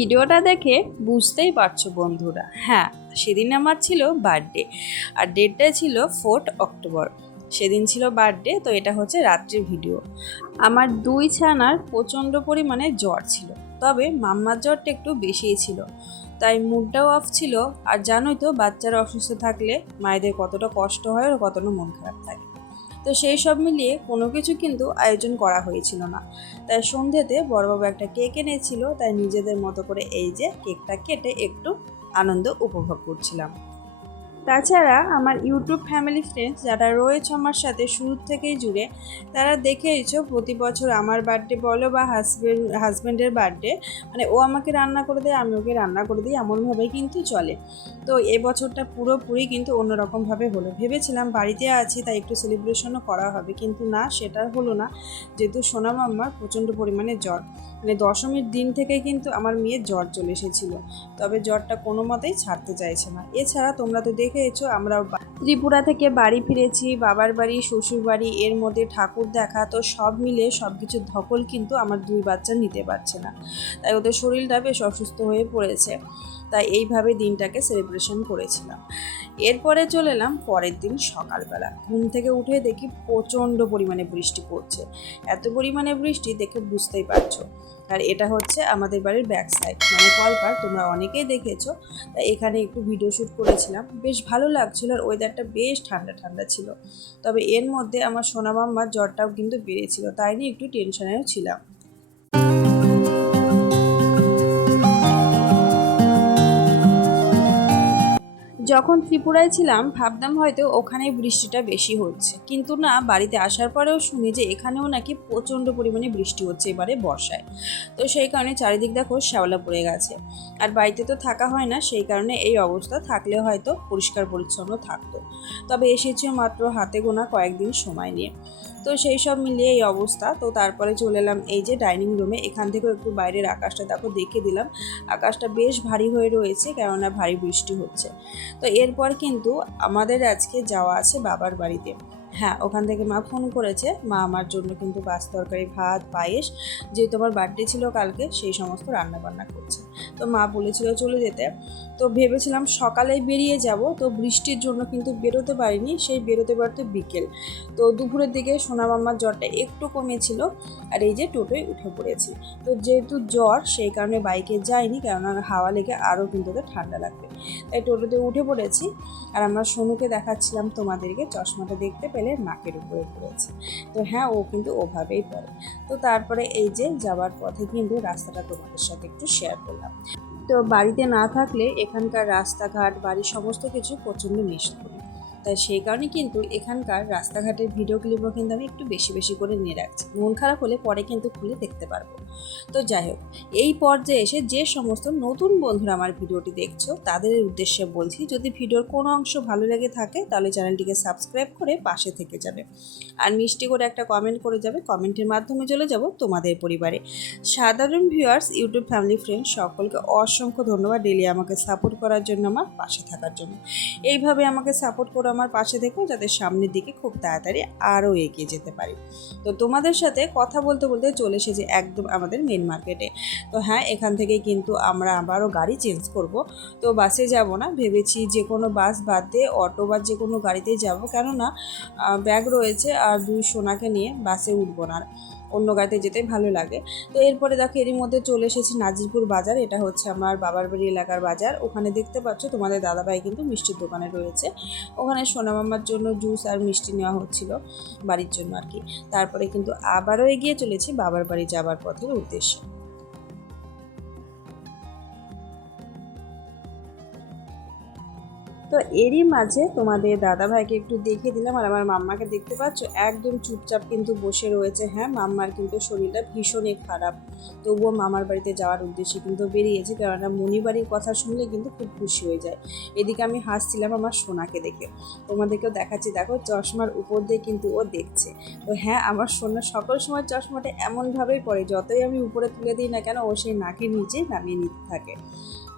ভিডিওটা দেখে বুঝতেই পারছ বন্ধুরা। হ্যাঁ সেদিন আমার ছিল বার্থডে আর ডেটটা ছিল ফোর্থ অক্টোবর সেদিন ছিল বার্থডে তো এটা হচ্ছে রাত্রির ভিডিও আমার দুই ছানার প্রচণ্ড পরিমাণে জ্বর ছিল, তবে মাম্মার জ্বরটা একটু বেশিই ছিল। তাই মুডটাও অফ ছিল, আর জানোই তো, বাচ্চারা অসুস্থ থাকলে মায়েদের কতটা কষ্ট হয় আর কতটা মন খারাপ থাকে। তো সেই সব মিলিয়ে কোনো কিছু কিন্তু আয়োজন করা হয়েছিল না। তাই সন্ধ্যেতে বড়বাবু একটা কেক এনেছিল, তাই নিজেদের মতো করে এই যে কেকটা কেটে একটু আনন্দ উপভোগ করছিলাম। তাছাড়া আমার ইউটিউব ফ্যামিলি ফ্রেন্ডস যারা রয়েছে আমার সাথে শুরু থেকেই জুড়ে, তারা দেখেইছো প্রতি বছর আমার বার্থডে বলো বা হাজব্যান্ড হাজব্যান্ডের বার্থডে মানে ও আমাকে রান্না করে দেয়, আমি ওকে রান্না করে দিই এমনভাবেই কিন্তু চলে। তো এবছরটা পুরোপুরি কিন্তু অন্যরকমভাবে হলো। ভেবেছিলাম বাড়িতে আছি, তাই একটু সেলিব্রেশনও করা হবে, কিন্তু না, সেটা হলো না। যেহেতু সোনা মাম্মার প্রচণ্ড পরিমাণে জ্বর মানে দশমীর দিন থেকে কিন্তু আমার মেয়ের জ্বর চলে এসেছিল। তবে জ্বরটা কোনো মতেই ছাড়তে চাইছে না। এছাড়া তোমরা তো দেখেছ? আমরা বা- ত্রিপুরা থেকে বাড়ি ফিরেছি, বাবার বাড়ি, শ্বশুর বাড়ি, এর মধ্যে ঠাকুর দেখা, তো সব মিলে সব কিছু ধকল কিন্তু আমার দুই বাচ্চা নিতে পারছে না। তাই ওদের শরীরটা বেশ অসুস্থ হয়ে পড়েছে। তাই এইভাবে দিনটাকে সেলিব্রেশন করেছিলাম। এরপরে চলে এলাম পরের দিন সকালবেলা। ঘুম থেকে উঠে দেখি প্রচণ্ড পরিমাণে বৃষ্টি পড়ছে। এত পরিমাণে বৃষ্টি দেখে বুঝতেই পারছ। আর এটা হচ্ছে আমাদের বাড়ির ব্যাক সাইড মানে কলপার তোমরা অনেকেই দেখেছ। তাই এখানে একটু ভিডিও শ্যুট করেছিলাম। বেশ ভালো লাগছিল আর ওয়েদারটা বেশ ঠান্ডা ঠান্ডা ছিল। তবে এর মধ্যে আমার সোনা মাম্মার জ্বরটাও কিন্তু বেড়েছিল, তাই নিয়ে একটু টেনশনেও ছিলাম। যখন ত্রিপুরায় ছিলাম, ভাবতাম হয়তো ওখানে বৃষ্টিটা বেশি হচ্ছে। কিন্তু না, বাড়িতে আসার পরেও শুনি যে এখানেও নাকি প্রচণ্ড পরিমাণে বৃষ্টি হচ্ছে এবারে বর্ষায়। তো সেই কারণে চারিদিক দেখো শ্যাওলা পড়ে গেছে। আর বাড়িতে তো থাকা হয় না, সেই কারণে এই অবস্থা। থাকলে হয়তো পরিষ্কার পরিচ্ছন্ন থাকতো। তবে এসেছে মাত্র হাতে গোনা কয়েকদিন সময় নিয়ে। তো সেই সব মিলিয়ে এই অবস্থা। তো তারপরে চলে এলাম এই যে ডাইনিং রুমে। এখান থেকেও একটু বাইরের আকাশটা দেখো দেখে দিলাম। আকাশটা বেশ ভারী হয়ে রয়েছে, কেননা ভারী বৃষ্টি হচ্ছে। তো এরপর কিন্তু আমাদের আজকে যাওয়া আছে বাবার বাড়িতে। হ্যাঁ ওখান থেকে মা ফোন করেছে। মা আমার জন্য কিন্তু বাস তরকারি, ভাত, পায়েস যেহেতু আমার বার্থডে ছিল কালকে, সেই সমস্ত রান্না বান্না করছে। তো মা বলেছিল চলে যেতে। তো ভেবেছিলাম সকালে বেরিয়ে যাব, তো বৃষ্টির জন্য কিন্তু বেরোতে পারিনি, সেই বেরোতে বেরোতে বিকেল। তো দুপুরের দিকে সোনা মাম্মার জ্বরটা একটু কমেছিল, আর এই যে টোটোয় উঠে পড়েছি। তো যেহেতু জ্বর, সেই কারণে বাইকে যাইনি, কেননা হাওয়া লেগে আরও কিন্তু ঠান্ডা লাগবে। তাই টোটোতে উঠে পড়েছি, আর আমরা সোনুকে দেখাচ্ছিলাম তোমাদেরকে চশমাটা দেখতে পেলে নাকের উপরে পড়েছে। তো হ্যাঁ ও কিন্তু ওভাবেই পড়ে। তো তারপরে এই যে যাওয়ার পথে কিন্তু রাস্তাটা তোমাদের সাথে একটু শেয়ার করলাম। তো বাড়িতে না থাকলে এখানকার রাস্তাঘাট, বাড়ির সমস্ত কিছু প্রচণ্ড মিস করি। তাই সেই কারণে কিন্তু এখানকার রাস্তাঘাটের ভিডিও ক্লিপও কিন্তু আমি একটু বেশি বেশি করে নিয়ে রাখছি। মন খারাপ হলে পরে কিন্তু খুলে দেখতে পারব। তো যাই হোক, এই পর্যায়ে এসে যে সমস্ত নতুন বন্ধুরা আমার ভিডিওটি দেখছ, তাদের উদ্দেশ্যে বলছি, যদি ভিডিওর কোনো অংশ ভালো লেগে থাকে, তাহলে চ্যানেলটিকে সাবস্ক্রাইব করে পাশে থেকে যাবে। আর মিষ্টি করে একটা কমেন্ট করে যাবে কমেন্টের মাধ্যমে চলে যাব তোমাদের পরিবারে। সাধারণ ভিউয়ার্স ইউটিউব ফ্যামিলি ফ্রেন্ড সকলকে অসংখ্য ধন্যবাদ ডেলি আমাকে সাপোর্ট করার জন্য, আমার পাশে থাকার জন্য। এইভাবে আমাকে সাপোর্ট করে আমার পাশে থেকো যাতে সামনের দিকে খুব তাড়াতাড়ি আরও এগিয়ে যেতে পারি। তো তোমাদের সাথে কথা বলতে বলতে চলে এসেছে একদম আমাদের মেন মার্কেটে তো হ্যাঁ এখান থেকে কিন্তু আমরা আবারও গাড়ি চেঞ্জ করব। তো বাসে যাব না, ভেবেছি যে কোনো বাস বাদ দিয়ে অটো বা যে কোনো গাড়িতেই যাব। কেননা ব্যাগ রয়েছে আর দুই সোনাকে নিয়ে বাসে উঠবো না। অন্য গাড়িতে যেতে ভালো লাগে। তো এরপরে দেখো এরই মধ্যে চলে এসেছি নাজিরপুর বাজার। এটা হচ্ছে আমার বাবার বাড়ি এলাকার বাজার। ওখানে দেখতে পাচ্ছ তোমাদের দাদাভাই কিন্তু মিষ্টির দোকানে রয়েছে। ওখানে সোনামামার জন্য জুস আর মিষ্টি নেওয়া হচ্ছিল বাড়ির জন্য আর কি। তারপরে কিন্তু আবারও এগিয়ে চলেছি বাবার বাড়ি যাবার পথের উদ্দেশ্যে। তো এরই মাঝে তোমাদের দাদাভাইকে একটু দেখিয়ে দিলাম আর আমার মাম্মাকে দেখতে পাচ্ছ, একদম চুপচাপ কিন্তু বসে রয়েছে। হ্যাঁ মাম্মার কিন্তু শরীরটা ভীষণই খারাপ। তবুও মামার বাড়িতে যাওয়ার উদ্দেশ্যে কিন্তু বেরিয়েছে, কেননা মণিবাড়ির কথা শুনলে কিন্তু খুব খুশি হয়ে যায়। এদিকে আমি হাসছিলাম আমার সোনাকে দেখে। তোমাদেরকেও দেখাচ্ছি, দেখো চশমার উপর দিয়ে কিন্তু ও দেখছে। তো হ্যাঁ আমার সোনা সকল সময় চশমাটা এমনভাবেই পড়ে যতই আমি উপরে তুলে দিই না কেন, ও সেই নাকের নিচেই নামিয়ে নিতে থাকে।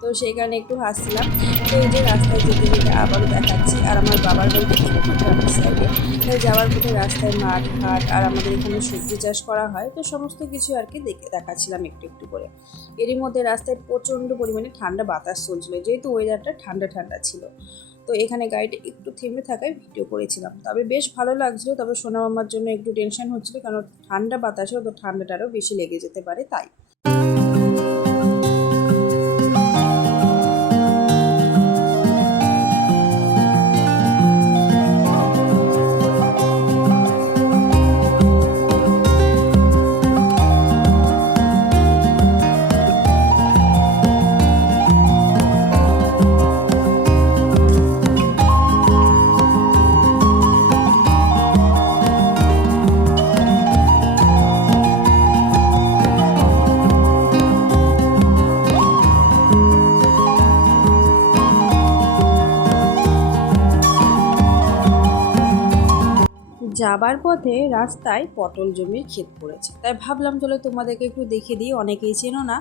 তো সেই কারণে একটু হাসছিলাম। তো এই যে রাস্তায় যেতে আবারও দেখাচ্ছি। আর আমার বাবার বাড়িতে তাই যাওয়ার পথে রাস্তায় মাঠ, ঘাট আর আমাদের এখানে সবজি চাষ করা হয়। তো সমস্ত কিছু আর কি দেখে দেখাচ্ছিলাম একটু একটু করে। এরই মধ্যে রাস্তায় প্রচণ্ড পরিমাণে ঠান্ডা বাতাস চলছিল। যেহেতু ওয়েদারটা ঠান্ডা ঠান্ডা ছিল। তো এখানে গাড়িটা একটু থেমে থাকায় ভিডিও করেছিলাম। তবে বেশ ভালো লাগছিল। তবে সোনা মামার জন্য একটু টেনশন হচ্ছিল। কারণ ঠান্ডা বাতাসে তো ঠান্ডাটা আরও বেশি লেগে যেতে পারে, তাই। যাবার পথে রাস্তায় পটল জমির ক্ষেত পড়েছে। তাই ভাবলাম চলো তোমাদেরকে একটু দেখিয়ে দিই, অনেকেই চেনো না।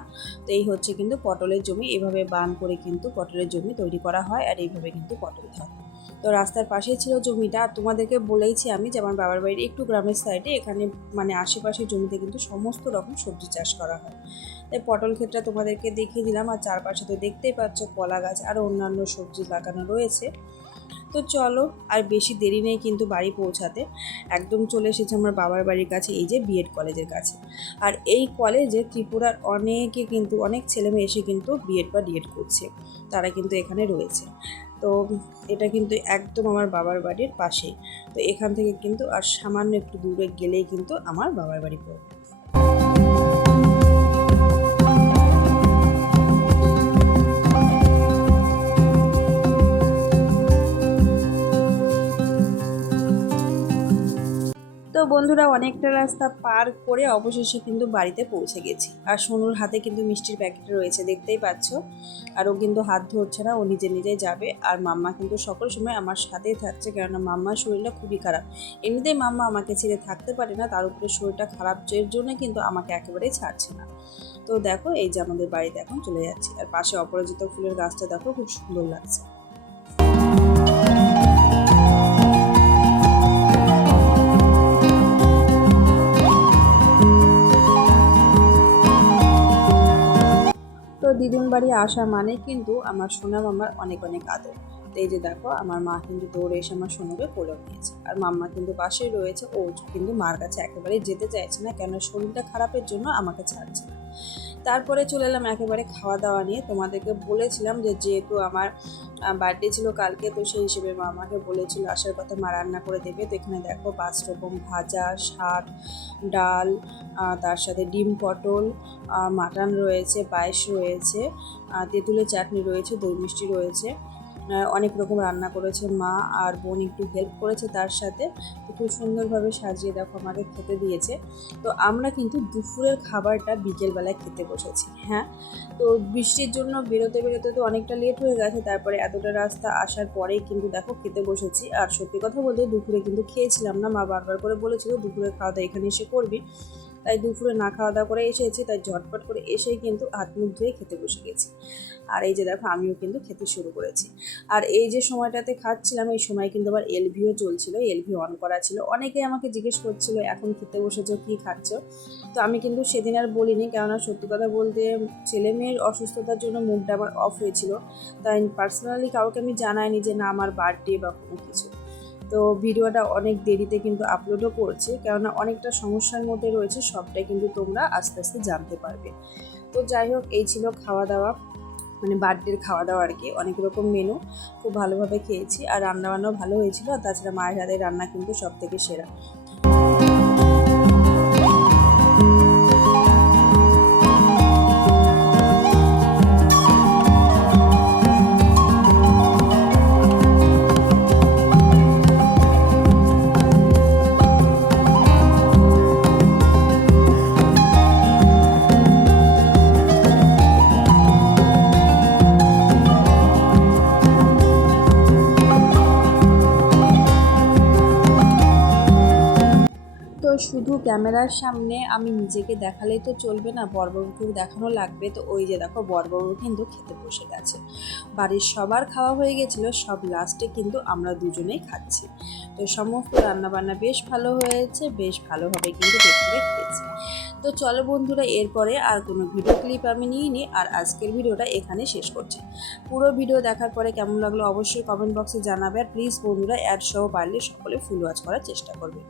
তো এই হচ্ছে কিন্তু পটলের জমি। এভাবে বান করে কিন্তু পটলের জমি তৈরি করা হয় আর এইভাবে কিন্তু পটল থাকে তো রাস্তার পাশেই ছিল জমিটা। তোমাদেরকে বলেইছি আমি যে আমার বাবার বাড়ির একটু গ্রামের সাইডে এখানে মানে আশেপাশের জমিতে কিন্তু সমস্ত রকম সবজি চাষ করা হয়। তাই পটল ক্ষেতটা তোমাদেরকে দেখিয়ে দিলাম। আর চারপাশে তো দেখতেই পাচ্ছ কলা গাছ আর অন্যান্য সবজি লাগানো রয়েছে। তো চলো, আর বেশি দেরি নেই কিন্তু বাড়ি পৌঁছাতে। একদম চলে এসেছে আমার বাবার বাড়ির কাছে, এই যে বিএড কলেজের কাছে। আর এই কলেজে ত্রিপুরার অনেকে কিন্তু, অনেক ছেলেমেয়ে এসে কিন্তু বিএড বা ডিএড করছে। তারা কিন্তু এখানে রয়েছে। তো এটা কিন্তু একদম আমার বাবার বাড়ির পাশেই। তো এখান থেকে কিন্তু আর সামান্য একটু দূরে গেলেই কিন্তু আমার বাবার বাড়ি পড়বে। তো বন্ধুরা অনেকটা রাস্তা পার করে অবশেষে কিন্তু বাড়িতে পৌঁছে গেছি। আর সোনুর হাতে কিন্তু মিষ্টির প্যাকেট রয়েছে, দেখতেই পাচ্ছ। আর ও কিন্তু হাত ধরছে না, ও নিজে নিজেই যাবে। আর মাম্মা কিন্তু সকল সময় আমার সাথেই থাকছে, কেননা মাম্মার শরীরটা খুবই খারাপ। এমনিতেই মাম্মা আমাকে ছেড়ে থাকতে পারে না, তার উপরে শরীরটা খারাপ এর জন্য কিন্তু আমাকে একেবারেই ছাড়ছে না। তো দেখো, এই যে আমাদের বাড়িতে এখন চলে যাচ্ছি। আর পাশে অপরাজিত ফুলের গাছটা দেখো, খুব সুন্দর লাগছে। দিদুন বাড়ি আসা মানে কিন্তু আমার সোনা মামার অনেক অনেক আদর। এই যে দেখো, আমার মা কিন্তু দৌড়ে এসে আমার সোনাকে কোলে নিয়েছে। আর মাম্মা কিন্তু পাশেই রয়েছে, ও কিন্তু মার কাছে একেবারে যেতে চাইছে না কেন শরীরটা খারাপের জন্য আমাকে ছাড়ছে না। তারপরে চলে এলাম একেবারে খাওয়া দাওয়া নিয়ে। তোমাদেরকে বলেছিলাম যে যেহেতু আমার বার্থডে ছিল কালকে, তো সেই হিসেবে মা আমাকে বলেছিল, আসার কথা মা রান্না করে দেবে। তো এখানে দেখো পাঁচ রকম ভাজা, শাক, ডাল তার সাথে ডিম পটল মাটন রয়েছে, পায়েস রয়েছে তেঁতুলের চাটনি রয়েছে, দই মিষ্টি রয়েছে। অনেক রকম রান্না করেছে মা, আর বোন একটু হেল্প করেছে তার সাথে। খুব সুন্দরভাবে সাজিয়ে দেখো, আমাদের খেতে দিয়েছে। তো আমরা কিন্তু দুপুরের খাবারটা বিকেলবেলায় খেতে বসেছি হ্যাঁ? তো বৃষ্টির জন্য বেরোতে বেরোতে তো অনেকটা লেট হয়ে গেছে, তারপরে এতটা রাস্তা আসার পরেই কিন্তু দেখো খেতে বসেছি। আর সত্যি কথা বলতে দুপুরে কিন্তু খেয়েছিলাম না, মা বারবার করে বলেছিল দুপুরের খাওয়া দাওয়া এখানে এসে করবি। তাই দুপুরে না খাওয়া দাওয়া করে এসেছি তাই ঝটপট করে এসেই কিন্তু হাত মুখ ধুয়ে খেতে বসে গেছি। আর এই যে দেখো, আমিও কিন্তু খেতে শুরু করেছি। আর এই যে সময়টাতে খাচ্ছিলাম, এই সময় কিন্তু আবার এলভিও চলছিল এলভি অন করা ছিল। অনেকে আমাকে জিজ্ঞেস করছিল, এখন খেতে বসেছো, কী খাচ্ছ? তো আমি কিন্তু সেদিন আর বলিনি, কেননা সত্যি কথা বলতে ছেলে মেয়ের অসুস্থতার জন্য মুখটা আমার অফ হয়েছিল। তাই পার্সোনালি কাউকে আমি জানাইনি যে না, আমার বার্থডে বা কোনো কিছু। তো ভিডিওটা অনেক দেরিতে কিন্তু আপলোডও করছে, কেননা অনেকটা সমস্যার মধ্যে রয়েছে, সবটাই কিন্তু তোমরা আস্তে আস্তে জানতে পারবে। তো যাই হোক, এই ছিল খাওয়া দাওয়া মানে বার্থডের খাওয়া দাওয়া আর কি, অনেক রকম মেনু খুব ভালোভাবে খেয়েছি, আর রান্নাবান্নাও ভালো হয়েছিল তাছাড়া মায়ের হাতের রান্না কিন্তু সব থেকে সেরা। শুধু ক্যামেরার সামনে আমি নিজেকে দেখালেই তো চলবে না বরবাবুকেও দেখানো লাগবে। তো ওই যে দেখো বরবাবু কিন্তু খেতে বসে গেছে। বাড়ির সবার খাওয়া হয়ে গেছিল, সব লাস্টে কিন্তু আমরা দুজনেই খাচ্ছি। তো সমস্ত রান্নাবান্না বেশ ভালো হয়েছে, বেশ ভালোভাবে কিন্তু দেখতে খেয়েছি। তো চলো বন্ধুরা, এরপরে আর কোনো ভিডিও ক্লিপ আমি নিয়ে নিই আর আজকের ভিডিওটা এখানে শেষ করছি। পুরো ভিডিও দেখার পরে কেমন লাগল অবশ্যই কমেন্ট বক্সে জানাবে, আর প্লিজ বন্ধুরা, অ্যাড সহ পারলে সকলে ফুল ওয়াচ করার চেষ্টা করবে।